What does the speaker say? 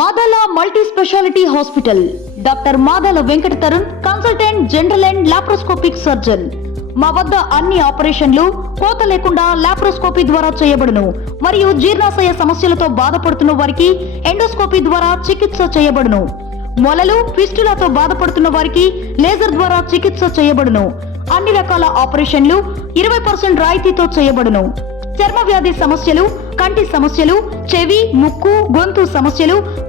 Madala multi speciality hospital. Doctor Madala Venkata Tarun consultant general and laparoscopic surgeon. మా వద్ద అన్ని ఆపరేషన్లు కోత లేకుండా లాప్రోస్కోపీ ద్వారా చేయబడును. మరియు జీర్ణాశయ సమస్యలతో బాధపడుతున్న వారికి ఎండోస్కోపీ ద్వారా చికిత్స చేయబడును. మొలలు ఫిస్టులతో బాధపడుతున్న వారికి లేజర్ ద్వారా చికిత్స చేయబడును. అన్ని రకాల ఆపరేషన్లు ఇరవై పర్సెంట్ రాయితీతో చేయబడును. చర్మ వ్యాధి సమస్యలు కంటి సమస్యలు చెవి ముక్కు గొంతు సమస్యలు